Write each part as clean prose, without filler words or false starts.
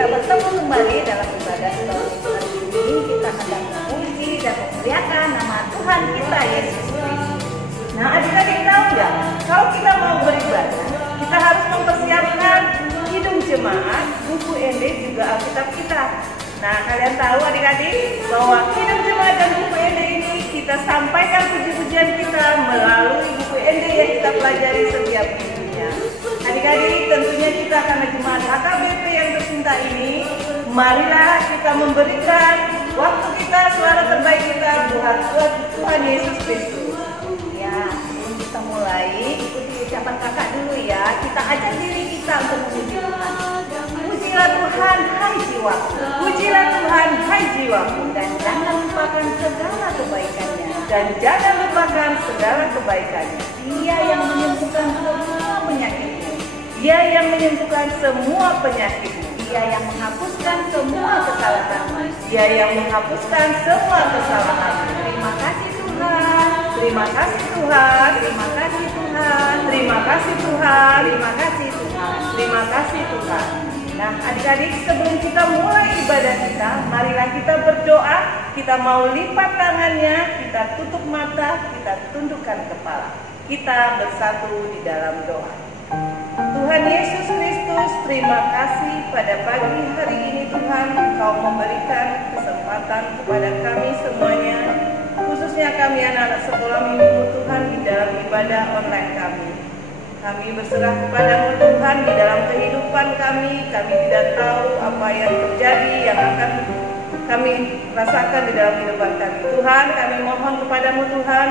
kita bertemu kembali dalam ibadah Story hari ini. Kita hendak memuji dan memuliakan nama Tuhan kita Yesus Kristus. Nah, adik-adik tahu nggak? Kalau kita mau beribadah, kita harus mempersiapkan hidung jemaat, buku ND juga Alkitab kita. Nah, kalian tahu adik-adik bahwa hidung jemaat dan buku ND ini kita sampaikan puji-pujian kita melalui buku ND yang kita pelajari setiap minggunya. Adik-adik, tentunya kita karena jemaat HKBP yang tercinta ini, marilah kita memberikan waktu kita, suara terbaik kita buat Tuhan Yesus Kristus. Ya, sebelum kita mulai, ikuti ucapan kakak dulu ya. Kita ajak diri kita untuk memuji Tuhan. Pujilah Tuhan, hai jiwaku. Pujilah Tuhan, hai jiwaku. Dan jangan lupakan segala kebaikannya. Dan jangan lupakan segala kebaikannya. Dia yang menyembuhkan semua penyakitmu. Dia yang menyembuhkan semua penyakitmu. Dia yang menghapuskan semua kesalahanmu. Dia yang menghapuskan semua kesalahanmu. Terima kasih Tuhan. Terima kasih Tuhan. Terima kasih Tuhan. Terima kasih Tuhan. Terima kasih Tuhan. Terima kasih Tuhan. Nah, adik-adik, sebelum kita mulai ibadah kita, marilah kita berdoa. Kita mau lipat tangannya, kita tutup mata, kita tundukkan kepala. Kita bersatu di dalam doa. Tuhan Yesus Kristus, terima kasih pada pagi hari ini Tuhan, Kau memberikan kesempatan kepada kami semuanya, khususnya kami anak-anak sekolah minggu Tuhan, di dalam ibadah online kami. Kami berserah kepadamu Tuhan di dalam kehidupan kami. Kami tidak tahu apa yang terjadi, yang akan kami rasakan di dalam kehidupan kami. Tuhan, kami mohon kepadamu Tuhan,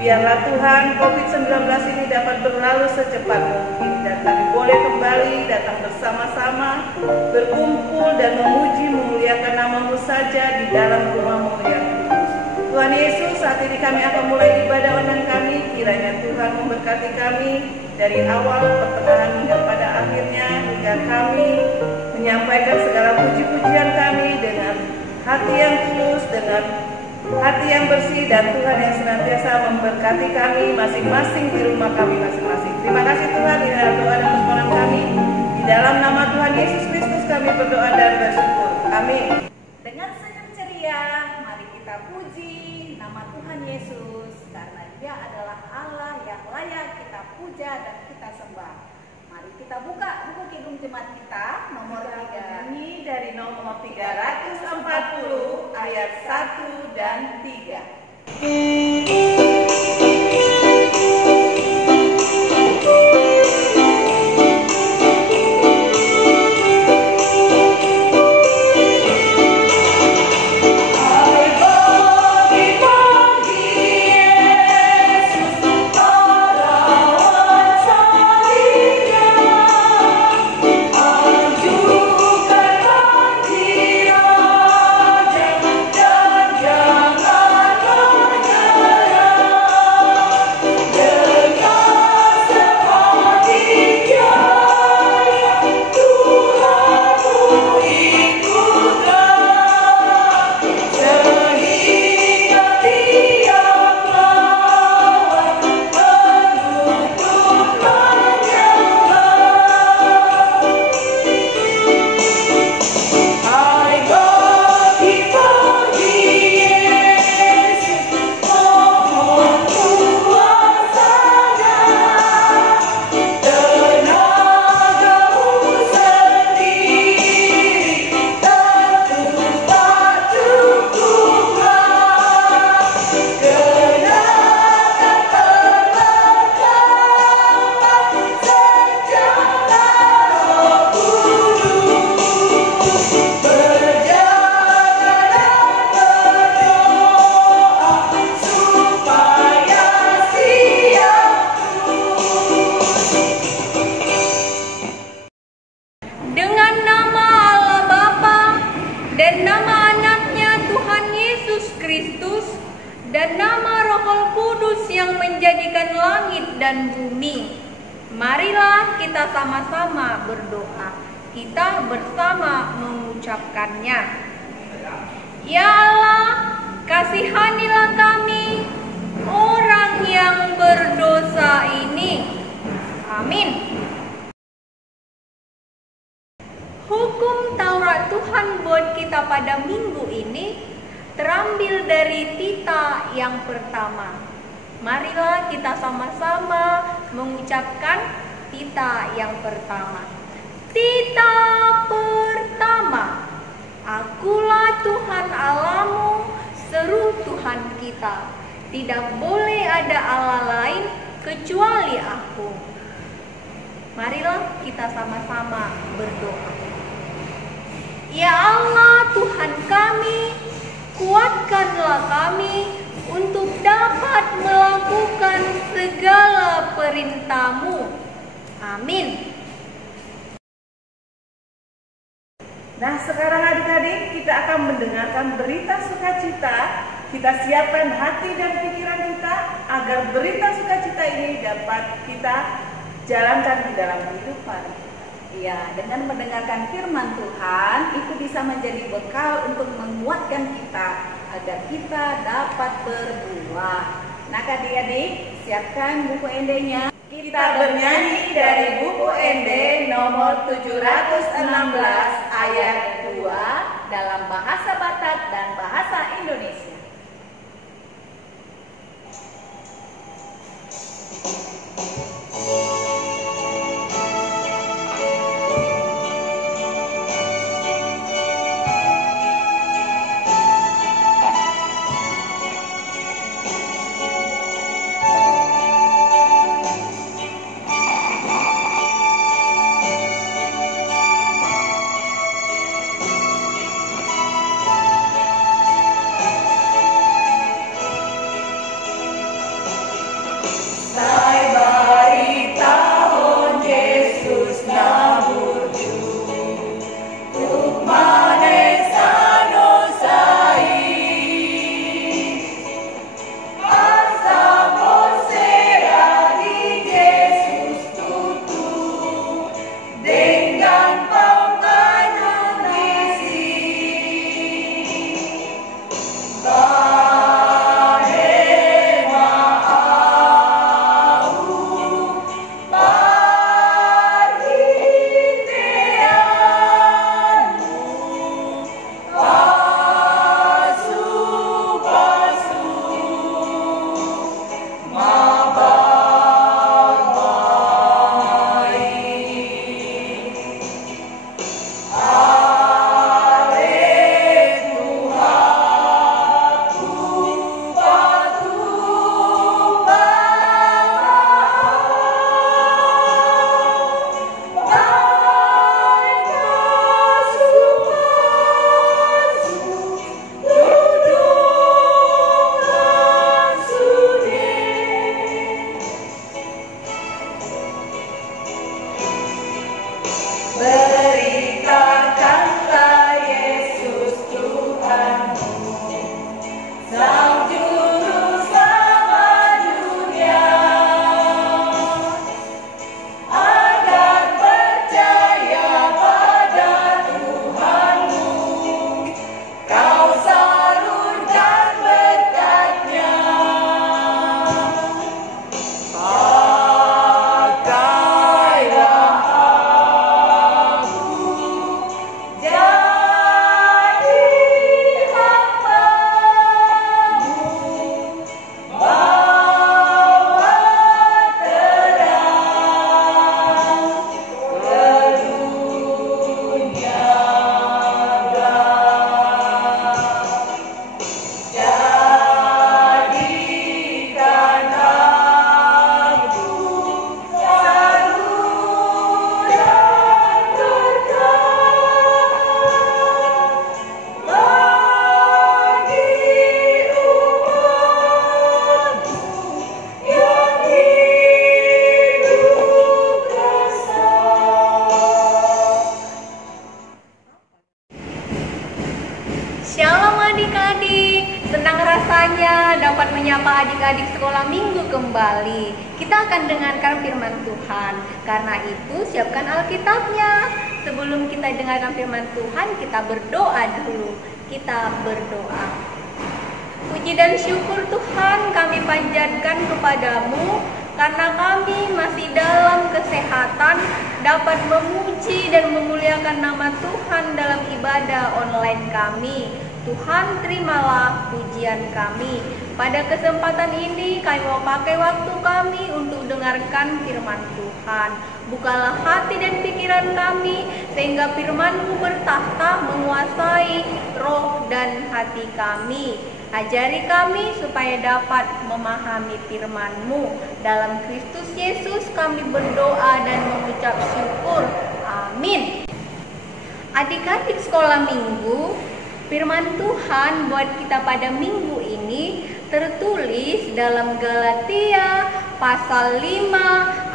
biarlah Tuhan COVID-19 ini dapat berlalu secepat mungkin. Dan kami boleh kembali datang bersama-sama, berkumpul dan memuji memuliakan namamu saja di dalam rumah-Mu yang kudus. Tuhan Yesus, saat ini kami akan mulai ibadah online kami. Kiranya Tuhan memberkati kami dari awal, pertengahan hingga pada akhirnya, hingga kami menyampaikan segala puji-pujian kami dengan hati yang tulus, dengan hati yang bersih, dan Tuhan yang senantiasa memberkati kami masing-masing di rumah kami masing-masing. Terima kasih Tuhan, ini adalah doa dan permohonan kami. Di dalam nama Tuhan Yesus Kristus kami berdoa dan bersyukur. Amin. Dengan senyum ceria, mari kita puji nama Tuhan Yesus, karena Dia adalah Allah yang layak kita puja dan kita sembah. Mari kita buka buku Kidung Jemaat kita nomor 3 ini dari nomor 340 ayat 1 dan 3. dan nama Roh Kudus yang menjadikan langit dan bumi. Marilah kita sama-sama berdoa. Kita bersama mengucapkannya. Ya Allah, kasihanilah kami, orang yang berdosa ini. Amin. Hukum Taurat Tuhan buat kita pada minggu ini terambil dari Tita yang pertama. Marilah kita sama-sama mengucapkan Tita yang pertama. Tita pertama. Akulah Tuhan Allahmu, seru Tuhan kita. Tidak boleh ada Allah lain kecuali aku. Marilah kita sama-sama berdoa. Ya Allah Tuhan kami, kuatkanlah kami untuk dapat melakukan segala perintah-Mu. Amin. Nah, sekarang adik-adik kita akan mendengarkan berita sukacita. Kita siapkan hati dan pikiran kita agar berita sukacita ini dapat kita jalankan di dalam kehidupan. Ya, dengan mendengarkan firman Tuhan itu bisa menjadi bekal untuk menguatkan kita agar kita dapat berbuah. Nah, adik-adik, siapkan buku ND-nya. Kita bernyanyi dari buku ND nomor 716 ayat 2 dalam bahasa Batak dan bahasa Indonesia. dapat menyapa adik-adik sekolah minggu kembali. Kita akan dengarkan firman Tuhan. Karena itu siapkan Alkitabnya. Sebelum kita dengarkan firman Tuhan, kita berdoa dulu. Kita berdoa. Puji dan syukur Tuhan kami panjatkan kepadamu karena kami masih dalam kesehatan dapat memuji dan memuliakan nama Tuhan dalam ibadah online kami. Tuhan, terimalah pujian kami. Pada kesempatan ini kami mau pakai waktu kami untuk dengarkan firman Tuhan. Bukalah hati dan pikiran kami sehingga firman-Mu bertahta menguasai roh dan hati kami. Ajari kami supaya dapat memahami firman-Mu. Dalam Kristus Yesus kami berdoa dan mengucap syukur. Amin. Adik-adik sekolah minggu, firman Tuhan buat kita pada minggu ini tertulis dalam Galatia pasal 5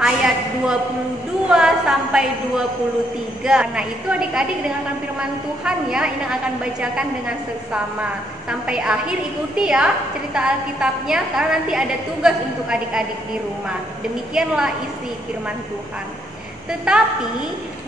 ayat 22 sampai 23. Karena itu adik-adik dengarkan firman Tuhan ya, Inang akan bacakan dengan seksama. Sampai akhir ikuti ya cerita Alkitabnya, karena nanti ada tugas untuk adik-adik di rumah. Demikianlah isi firman Tuhan. Tetapi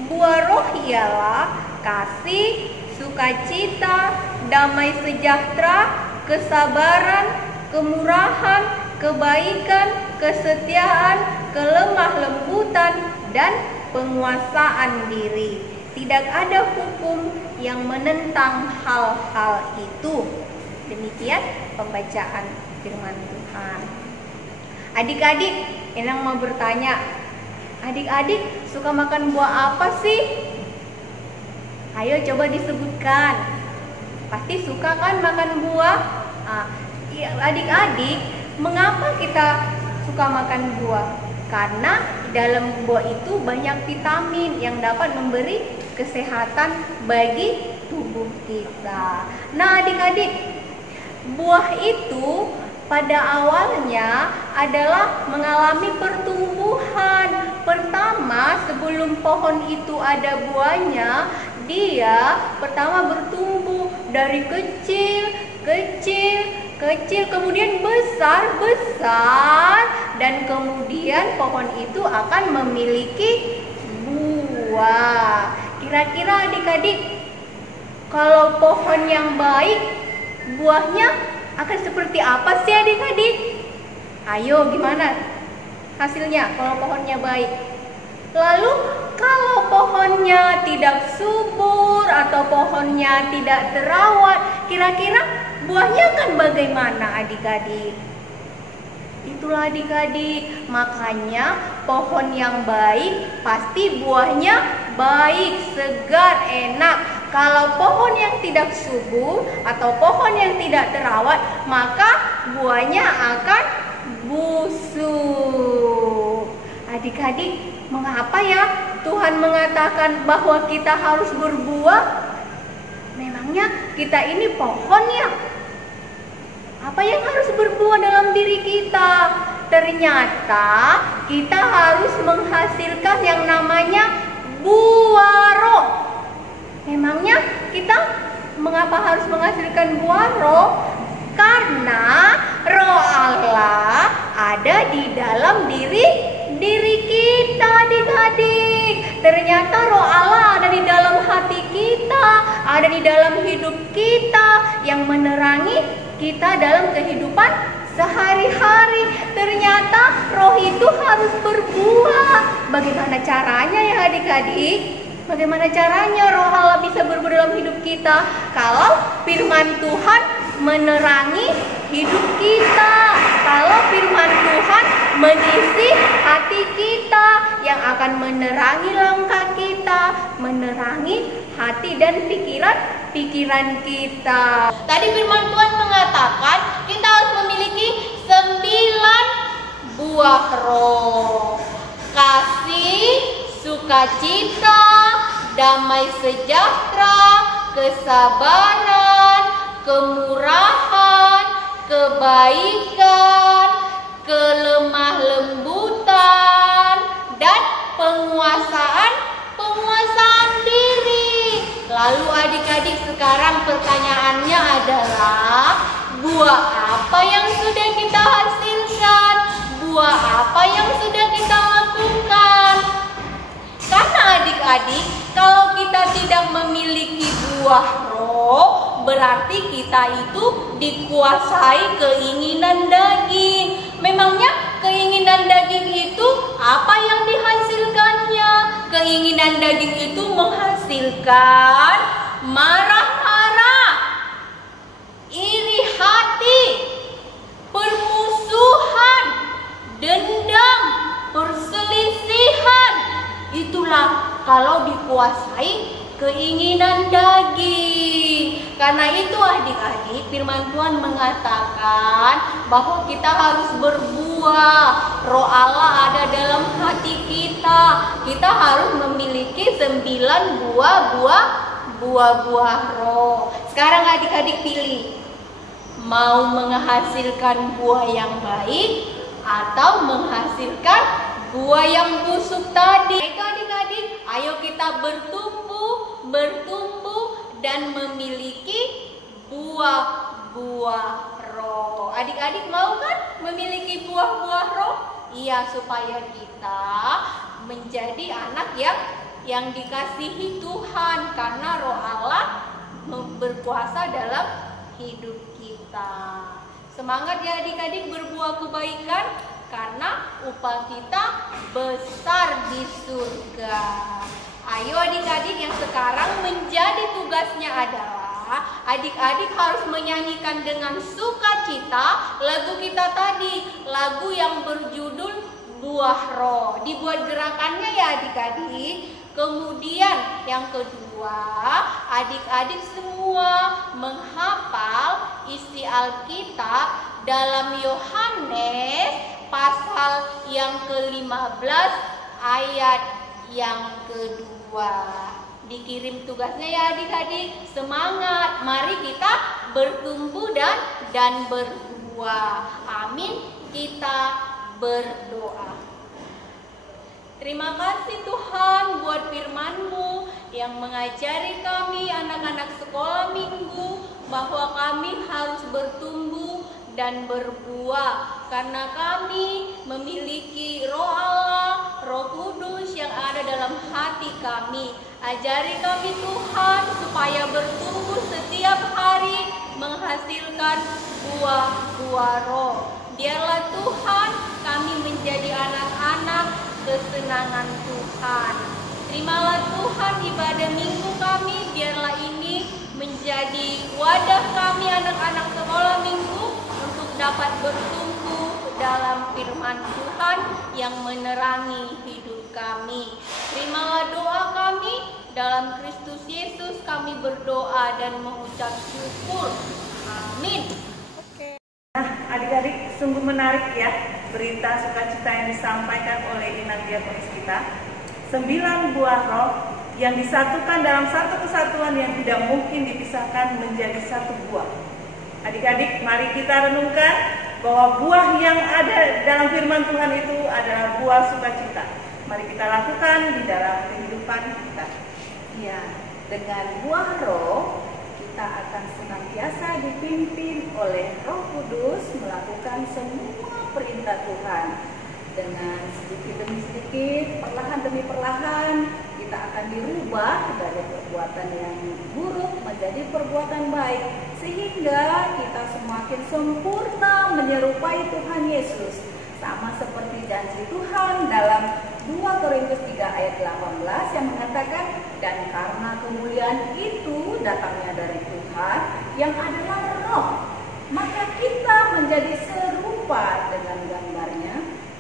buah roh ialah kasih, sukacita, damai sejahtera, kesabaran, kemurahan, kebaikan, kesetiaan, kelemah lembutan, dan penguasaan diri. Tidak ada hukum yang menentang hal-hal itu. Demikian pembacaan firman Tuhan. Adik-adik, Inang mau bertanya, adik-adik suka makan buah apa sih? Ayo coba disebutkan. Pasti suka kan makan buah? Adik-adik, mengapa kita suka makan buah? Karena di dalam buah itu banyak vitamin yang dapat memberi kesehatan bagi tubuh kita. Nah adik-adik, buah itu pada awalnya adalah mengalami pertumbuhan. Pertama, sebelum pohon itu ada buahnya, dia pertama bertumbuh dari kecil, kemudian besar, dan kemudian pohon itu akan memiliki buah. Kira-kira adik-adik, kalau pohon yang baik, buahnya akan seperti apa sih adik-adik? Ayo, gimana hasilnya kalau pohonnya baik? Lalu kalau pohonnya tidak subur atau pohonnya tidak terawat, kira-kira buahnya akan bagaimana adik-adik? Itulah adik-adik, makanya pohon yang baik pasti buahnya baik, segar, enak. Kalau pohon yang tidak subur atau pohon yang tidak terawat, maka buahnya akan busuk. Adik-adik, mengapa ya Tuhan mengatakan bahwa kita harus berbuah? Memangnya kita ini pohon ya? Apa yang harus berbuah dalam diri kita? Ternyata kita harus menghasilkan yang namanya buah roh. Memangnya kita mengapa harus menghasilkan buah roh? Karena roh Allah ada di dalam diri kita adik-adik. Ternyata roh Allah ada di dalam hati kita, ada di dalam hidup kita yang menerangi kita dalam kehidupan sehari-hari. Ternyata roh itu harus berbuah. Bagaimana caranya ya adik-adik? Bagaimana caranya roh Allah bisa berbuah dalam hidup kita? Kalau firman Tuhan menerangi hidup kita, kalau firman Tuhan mengisi hati kita, yang akan menerangi langkah kita, menerangi hati dan pikiran kita. Tadi firman Tuhan mengatakan kita harus memiliki 9 buah roh. Kasih, sukacita, damai sejahtera, kesabaran, kemurahan, kebaikan, kelemah lembutan, dan penguasaan diri. Lalu adik-adik, sekarang pertanyaannya adalah buah apa yang sudah kita hasilkan? Buah apa yang sudah kita lakukan? Karena adik-adik, kalau kita tidak memiliki buah roh, berarti kita itu dikuasai keinginan daging. Memangnya keinginan daging itu apa yang dihasilkannya? Keinginan daging itu menghasilkan marah-marah, iri hati, permusuhan, dendam, perselisihan. Itulah kalau dikuasai keinginan daging. Karena itu adik-adik, firman Tuhan mengatakan bahwa kita harus berbuah. Roh Allah ada dalam hati kita. Kita harus memiliki 9 buah-buah roh. Sekarang adik-adik pilih, mau menghasilkan buah yang baik atau menghasilkan buah yang busuk tadi. Itu adik-adik, ayo kita bertumbuh dan memiliki buah-buah roh. Adik-adik mau kan memiliki buah-buah roh? Iya, supaya kita menjadi anak yang dikasihi Tuhan, karena Roh Allah berkuasa dalam hidup kita. Semangat ya adik-adik berbuah kebaikan, karena upah kita besar di surga. Ayo adik-adik, yang sekarang menjadi tugasnya adalah adik-adik harus menyanyikan dengan sukacita lagu kita tadi, lagu yang berjudul Buah Roh. Dibuat gerakannya ya adik-adik. Kemudian yang kedua, adik-adik semua menghafal isi Alkitab dalam Yohanes pasal yang ke-15 ayat yang kedua. Dikirim tugasnya ya adik-adik. Semangat, mari kita bertumbuh dan berbuah. Amin. Kita berdoa. Terima kasih Tuhan buat firman-Mu yang mengajari kami anak-anak sekolah minggu bahwa kami harus bertumbuh dan berbuah, karena kami memiliki Roh Allah, Roh Kudus yang ada dalam hati kami. Ajari kami Tuhan supaya bertumbuh setiap hari menghasilkan buah-buah roh. Biarlah Tuhan kami menjadi anak-anak kesenangan Tuhan. Terimalah Tuhan ibadah minggu kami, biarlah ini menjadi wadah kami anak-anak sekolah minggu untuk dapat bertumbuh dalam firman Tuhan yang menerangi hidup kami. Terimalah doa kami, dalam Kristus Yesus kami berdoa dan mengucap syukur. Amin. Nah, adik-adik, sungguh menarik ya berita sukacita yang disampaikan oleh Inang Diakonis kita. 9 buah roh yang disatukan dalam satu kesatuan yang tidak mungkin dipisahkan menjadi satu buah. Adik-adik, mari kita renungkan bahwa buah yang ada dalam firman Tuhan itu adalah buah sukacita. Mari kita lakukan di dalam kehidupan kita. Ya, dengan buah roh kita akan senantiasa dipimpin oleh Roh Kudus melakukan semua perintah Tuhan. Dengan sedikit demi sedikit, perlahan demi perlahan, kita akan dirubah dari perbuatan yang buruk menjadi perbuatan baik, sehingga kita semakin sempurna menyerupai Tuhan Yesus. Sama seperti janji Tuhan dalam 2 Korintus 3 ayat 18 yang mengatakan, dan karena kemuliaan itu datangnya dari Tuhan yang adalah roh, maka kita menjadi serupa dengan gambarnya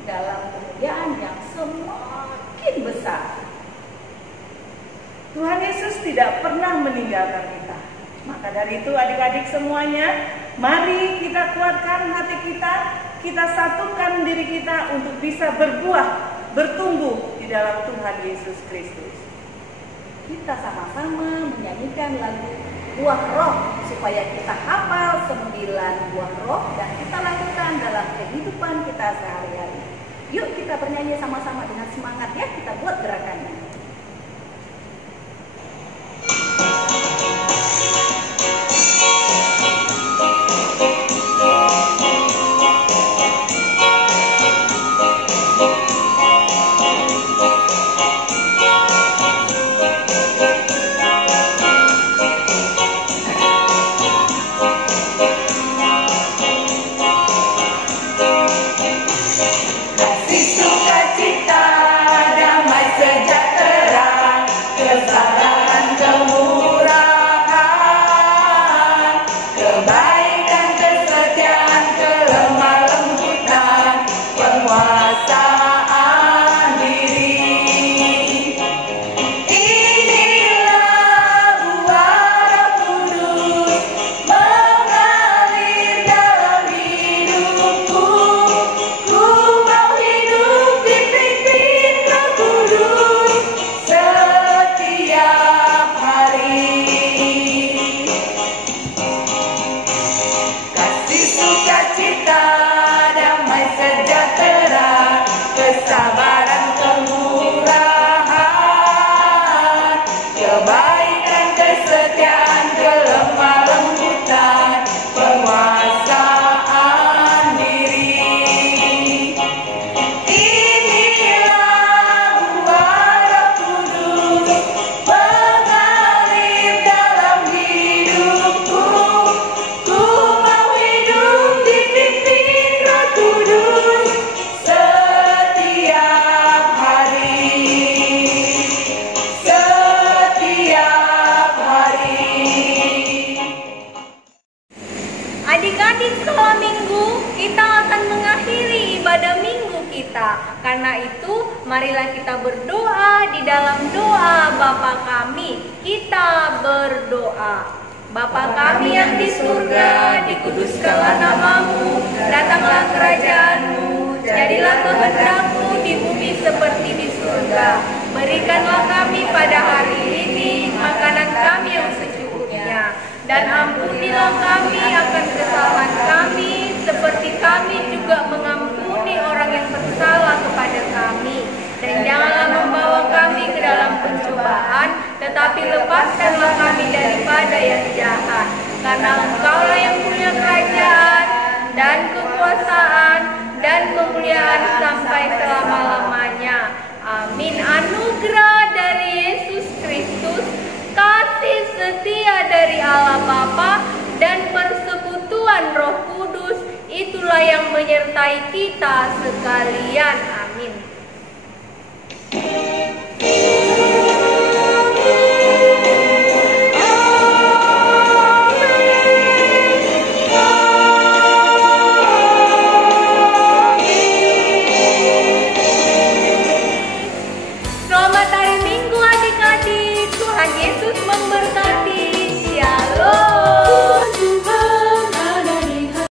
dalam kemuliaan yang semakin besar. Tuhan Yesus tidak pernah meninggalkan kita. Maka dari itu adik-adik semuanya, mari kita kuatkan hati kita satukan diri kita untuk bisa berbuah, bertumbuh di dalam Tuhan Yesus Kristus. Kita sama-sama menyanyikan lagu Buah Roh supaya kita hafal 9 buah roh dan kita lakukan dalam kehidupan kita sehari-hari. Yuk kita bernyanyi sama-sama dengan semangat ya, kita buat gerakannya. Karena itu, marilah kita berdoa di dalam doa Bapa kami. Kita berdoa. Bapa kami yang di surga, dikuduskanlah namamu, datanglah kerajaanmu, jadilah kehendak-Mu di bumi seperti di surga. Berikanlah kami pada hari ini makanan kami yang secukupnya, dan ampunilah kami akan kesalahan kami, seperti kami juga mengampuni orang yang bersalah kepada kami. Dan janganlah membawa kami ke dalam pencobaan, tetapi lepaskanlah kami daripada yang jahat. Karena Engkaulah yang punya kerajaan, dan kekuasaan, dan kemuliaan sampai selama-lamanya. Amin. Anugerah dari Yesus Kristus, kasih setia dari Allah Bapa, dan persekutuan Roh Kudus, itulah yang menyertai kita sekalian. Amin. Selamat hari Minggu adik-adik. Tuhan Yesus memberkati.